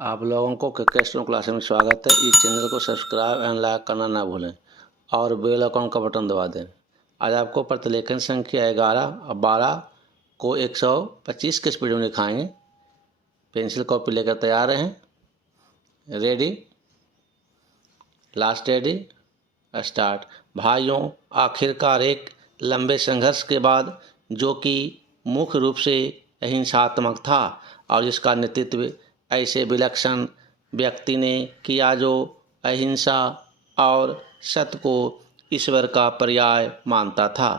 आप लोगों को क्रिकेट स्टोन क्लास में स्वागत है। इस चैनल को सब्सक्राइब एंड लाइक करना ना भूलें और बेल आइकन का बटन दबा दें। आज आपको प्रतिलेखन संख्या 11 और 12 को 125 के स्पीड में लिखाएंगे। पेंसिल कॉपी लेकर तैयार रहें। Ready, last ready, start. भाइयों, आखिरकार एक लंबे संघर्ष के बाद, जो कि मुख्य रूप से अहिंसात्मक था और जिसका नेतृत्व ऐसे विलक्षण व्यक्ति ने किया जो अहिंसा और सत्य को ईश्वर का पर्याय मानता था,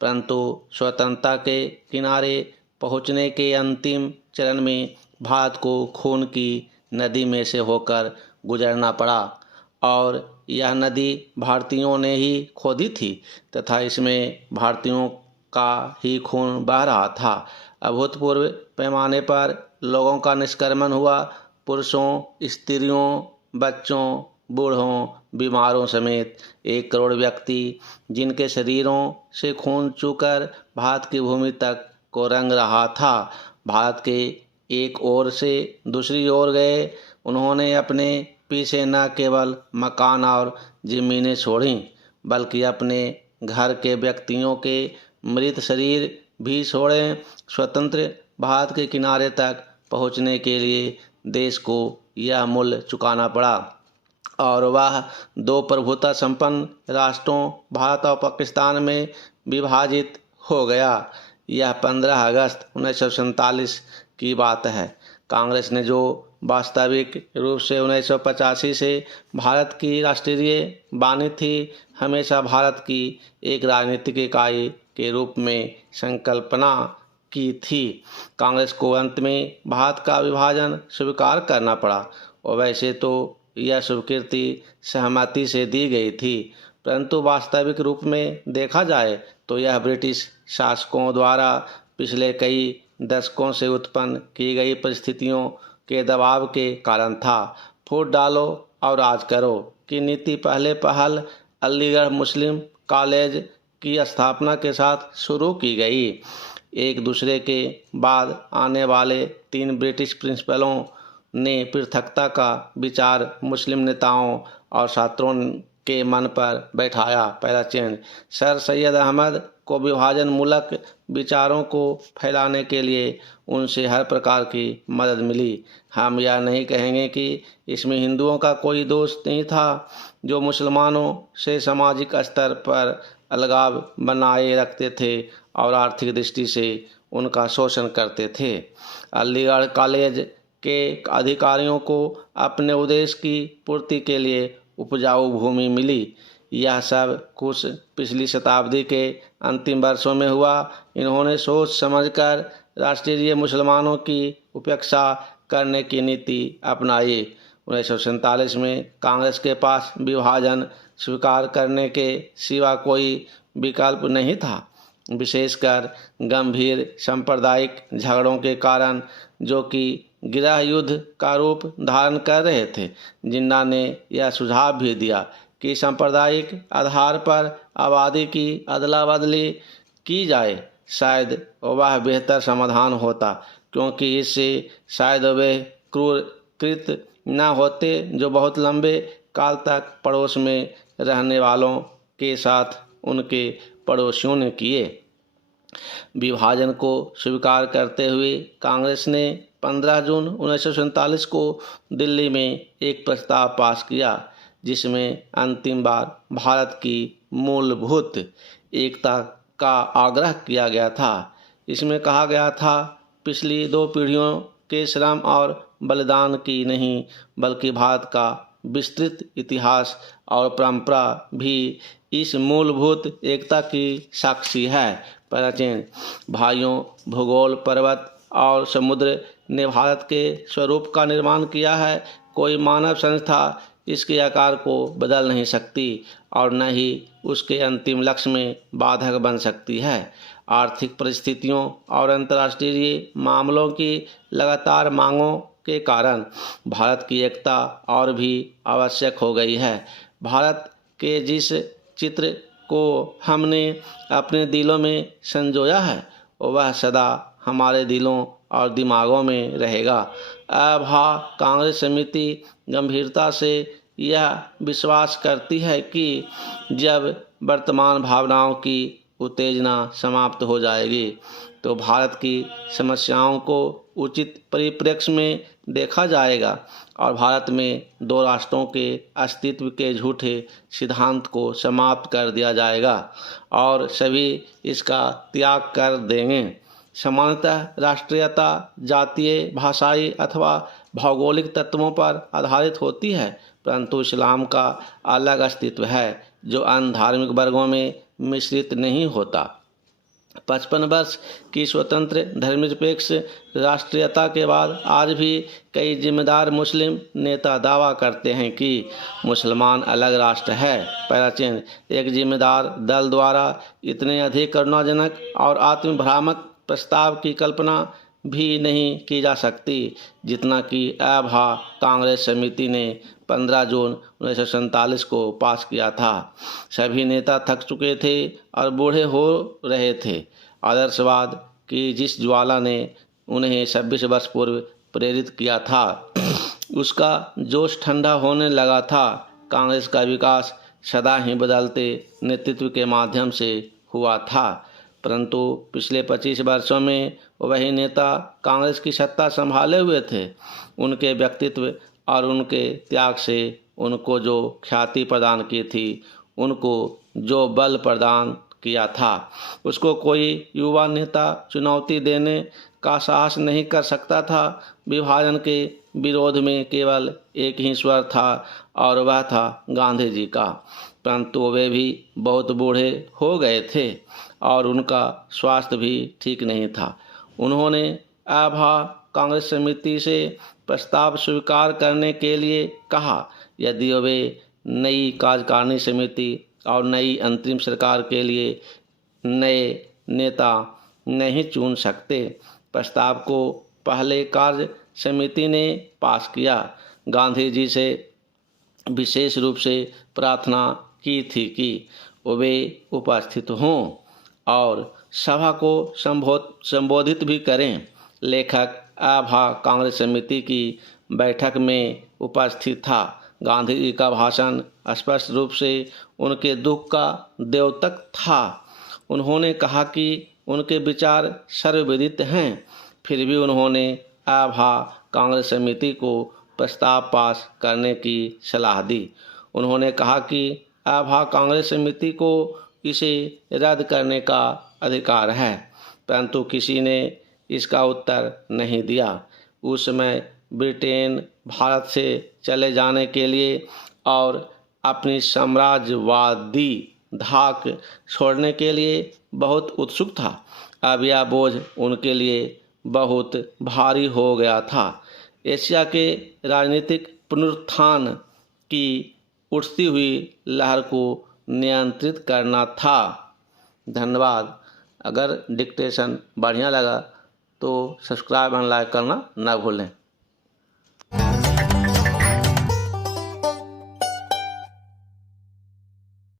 परंतु स्वतंत्रता के किनारे पहुंचने के अंतिम चरण में भारत को खून की नदी में से होकर गुजरना पड़ा। और यह नदी भारतीयों ने ही खोदी थी तथा इसमें भारतीयों का ही खून बह रहा था। अभूतपूर्व पैमाने पर लोगों का निष्क्रमण हुआ। पुरुषों, स्त्रियों, बच्चों, बूढ़ों, बीमारों समेत 1 करोड़ व्यक्ति, जिनके शरीरों से खून चूकर भारत की भूमि तक को रंग रहा था, भारत के एक ओर से दूसरी ओर गए। उन्होंने अपने पीछे न केवल मकान और ज़मीनें छोड़ीं, बल्कि अपने घर के व्यक्तियों के मृत शरीर भी छोड़े। स्वतंत्र भारत के किनारे तक पहुंचने के लिए देश को यह मूल्य चुकाना पड़ा और वह 2 प्रभुता संपन्न राष्ट्रों भारत और पाकिस्तान में विभाजित हो गया। यह 15 अगस्त 1947 की बात है। कांग्रेस ने जो वास्तविक रूप से 1985 से भारत की राष्ट्रीय बानी थी, हमेशा भारत की एक राजनीतिक इकाई के रूप में संकल्पना की थी। कांग्रेस को अंत में भारत का विभाजन स्वीकार करना पड़ा और वैसे तो यह स्वीकृति सहमति से दी गई थी, परंतु वास्तविक रूप में देखा जाए तो यह ब्रिटिश शासकों द्वारा पिछले कई दशकों से उत्पन्न की गई परिस्थितियों के दबाव के कारण था। फूट डालो और राज करो की नीति पहले पहल अलीगढ़ मुस्लिम कॉलेज की स्थापना के साथ शुरू की गई। एक दूसरे के बाद आने वाले 3 ब्रिटिश प्रिंसिपलों ने पृथकता का विचार मुस्लिम नेताओं और छात्रों के मन पर बैठाया। पहला चेंज, सर सैयद अहमद को विभाजन मूलक विचारों को फैलाने के लिए उनसे हर प्रकार की मदद मिली। हम यह नहीं कहेंगे कि इसमें हिंदुओं का कोई दोष नहीं था, जो मुसलमानों से सामाजिक स्तर पर अलगाव बनाए रखते थे और आर्थिक दृष्टि से उनका शोषण करते थे। अलीगढ़ कॉलेज के अधिकारियों को अपने उद्देश्य की पूर्ति के लिए उपजाऊ भूमि मिली। यह सब कुछ पिछली शताब्दी के अंतिम वर्षों में हुआ। इन्होंने सोच समझकर राष्ट्रीय मुसलमानों की उपेक्षा करने की नीति अपनाई। 1947 में कांग्रेस के पास विभाजन स्वीकार करने के सिवा कोई विकल्प नहीं था, विशेषकर गंभीर सांप्रदायिक झगड़ों के कारण, जो कि गृह युद्ध का रूप धारण कर रहे थे। जिन्ना ने यह सुझाव भी दिया कि सांप्रदायिक आधार पर आबादी की अदला बदली की जाए। शायद वह बेहतर समाधान होता, क्योंकि इससे शायद वे क्रूर कृत्य न होते जो बहुत लंबे काल तक पड़ोस में रहने वालों के साथ उनके पड़ोसियों ने किए। विभाजन को स्वीकार करते हुए कांग्रेस ने 15 जून 1947 को दिल्ली में एक प्रस्ताव पास किया, जिसमें अंतिम बार भारत की मूलभूत एकता का आग्रह किया गया था। इसमें कहा गया था, पिछली 2 पीढ़ियों के श्रम और बलिदान की नहीं, बल्कि भारत का विस्तृत इतिहास और परंपरा भी इस मूलभूत एकता की साक्षी है। प्राचीन भाइयों, भूगोल, पर्वत और समुद्र ने भारत के स्वरूप का निर्माण किया है। कोई मानव संस्था इसके आकार को बदल नहीं सकती और न ही उसके अंतिम लक्ष्य में बाधक बन सकती है। आर्थिक परिस्थितियों और अंतर्राष्ट्रीय मामलों की लगातार मांगों के कारण भारत की एकता और भी आवश्यक हो गई है। भारत के जिस चित्र को हमने अपने दिलों में संजोया है, वह सदा हमारे दिलों और दिमागों में रहेगा। अभा कांग्रेस समिति गंभीरता से यह विश्वास करती है कि जब वर्तमान भावनाओं की उत्तेजना समाप्त हो जाएगी तो भारत की समस्याओं को उचित परिप्रेक्ष्य में देखा जाएगा और भारत में दो राष्ट्रों के अस्तित्व के झूठे सिद्धांत को समाप्त कर दिया जाएगा और सभी इसका त्याग कर देंगे। सामान्यतः राष्ट्रीयता जातीय, भाषाई अथवा भौगोलिक तत्वों पर आधारित होती है, परंतु इस्लाम का अलग अस्तित्व है जो अन्य धार्मिक वर्गों में मिश्रित नहीं होता। 55 वर्ष की स्वतंत्र धर्मनिरपेक्ष राष्ट्रीयता के बाद आज भी कई जिम्मेदार मुस्लिम नेता दावा करते हैं कि मुसलमान अलग राष्ट्र है। पैराचीन एक जिम्मेदार दल द्वारा इतने अधिक करुणाजनक और आत्मभ्रामक प्रस्ताव की कल्पना भी नहीं की जा सकती जितना कि अभा कांग्रेस समिति ने 15 जून 1947 को पास किया था। सभी नेता थक चुके थे और बूढ़े हो रहे थे। आदर्शवाद की जिस ज्वाला ने उन्हें 26 वर्ष पूर्व प्रेरित किया था उसका जोश ठंडा होने लगा था। कांग्रेस का विकास सदा ही बदलते नेतृत्व के माध्यम से हुआ था, परंतु पिछले 25 वर्षों में वही नेता कांग्रेस की सत्ता संभाले हुए थे। उनके व्यक्तित्व और उनके त्याग से उनको जो ख्याति प्रदान की थी, उनको जो बल प्रदान किया था, उसको कोई युवा नेता चुनौती देने का साहस नहीं कर सकता था। विभाजन के विरोध में केवल एक ही स्वर था और वह था गांधी जी का, परंतु वे भी बहुत बूढ़े हो गए थे और उनका स्वास्थ्य भी ठीक नहीं था। उन्होंने अभा कांग्रेस समिति से प्रस्ताव स्वीकार करने के लिए कहा। यदि वे नई कार्यकारिणी समिति और नई अंतरिम सरकार के लिए नए नेता नहीं चुन सकते, प्रस्ताव को पहले कार्य समिति ने पास किया। गांधी जी से विशेष रूप से प्रार्थना की थी कि वे उपस्थित हों और सभा को संबोधित भी करें। लेखक अभा कांग्रेस समिति की बैठक में उपस्थित था। गांधी जी का भाषण स्पष्ट रूप से उनके दुख का द्योतक था। उन्होंने कहा कि उनके विचार सर्वविदित हैं, फिर भी उन्होंने अभा कांग्रेस समिति को प्रस्ताव पास करने की सलाह दी। उन्होंने कहा कि अभा कांग्रेस समिति को इसे रद्द करने का अधिकार है, परंतु किसी ने इसका उत्तर नहीं दिया। उस समय ब्रिटेन भारत से चले जाने के लिए और अपनी साम्राज्यवादी धाक छोड़ने के लिए बहुत उत्सुक था। अब यह बोझ उनके लिए बहुत भारी हो गया था। एशिया के राजनीतिक पुनरुत्थान की उठती हुई लहर को नियंत्रित करना था। धन्यवाद। अगर डिक्टेशन बढ़िया लगा तो सब्सक्राइब एंड लाइक करना ना भूलें।